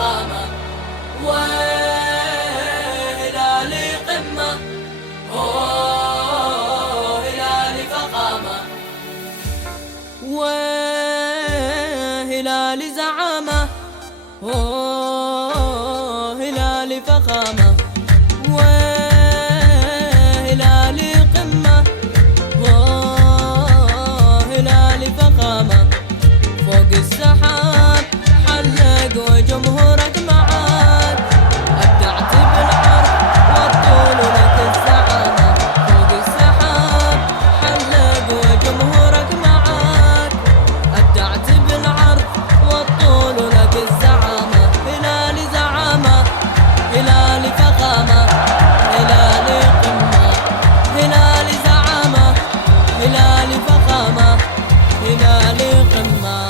فخامة، وهلالي قمة، هلالي فخامة، وهلالي زعامة، هلالي فخامة، وهلالي قمة، هلالي فخامة. فوق السحاب حلق وجمهورك معاك، أبدعت بالعرض والطول لك الزعامة. فوق السحاب حلق وجمهورك معاك، أبدعت بالعرض والطول لك الزعامة. هلالي زعامة، هلالي فخامة، هلالي قمة، هلالي زعامة، هلالي فخامة، هلالي قمة.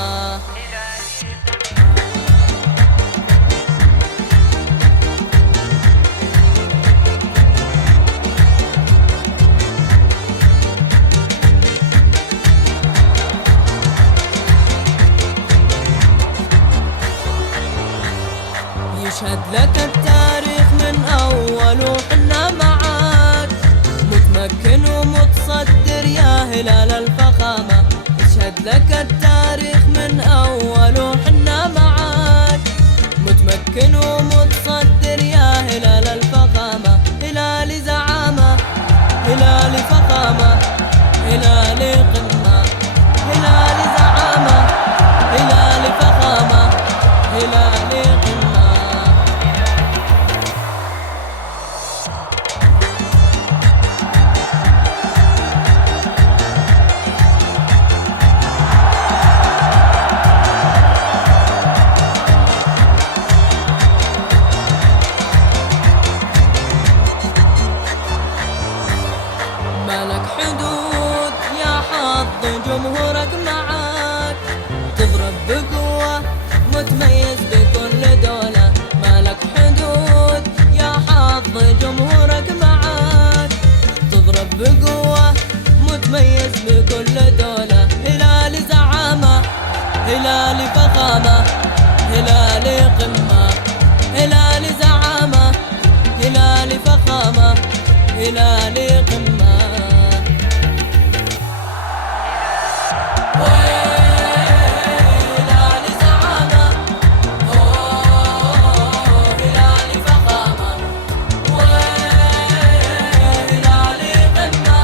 يشهد لك التاريخ من أول وحنا معاك، متمكن ومتصدر يا هلال الفخامة. يشهد لك التاريخ من أول وحنا معاك، متمكن ومتصدر يا هلال الفخامة. هلالي زعامة، هلالي فخامة، هلالي قمة، هلالي زعامة، هلالي فخامة، هلالي قمة. مالك حدود يا حظ جمهورك معاك، تضرب بقوة متميز بكل دولة. مالك حدود يا حظ جمهورك معاك، تضرب بقوة متميز بكل دولة. هلالي زعامة، هلالي فخامة، هلالي قمة، هلالي زعامة، هلالي فخامة، هلالي قمة. وهلالي زعامة، هلالي فخامة، وهلالي قمة،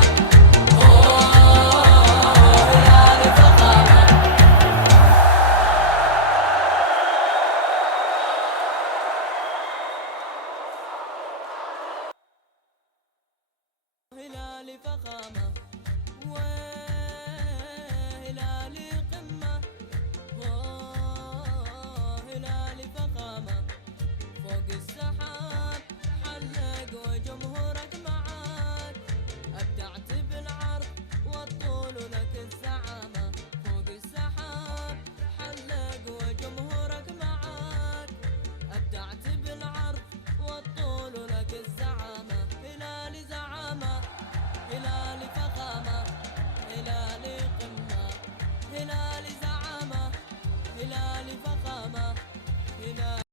هلالي فخامة. هلالي فخامة، وهلالي قمة، وهلالي فخامة. فوق السحاب حلق وجمهورك معاك، أبدعت بالعرض والطول لك الزعامة. فوق السحاب حلق وجمهورك معاك، أبدعت بالعرض والطول لك الزعامة. هلالي زعامة، هلالي فخامة، هلالي قمة، هلالي زعامة، هلالي فخامة، هلالي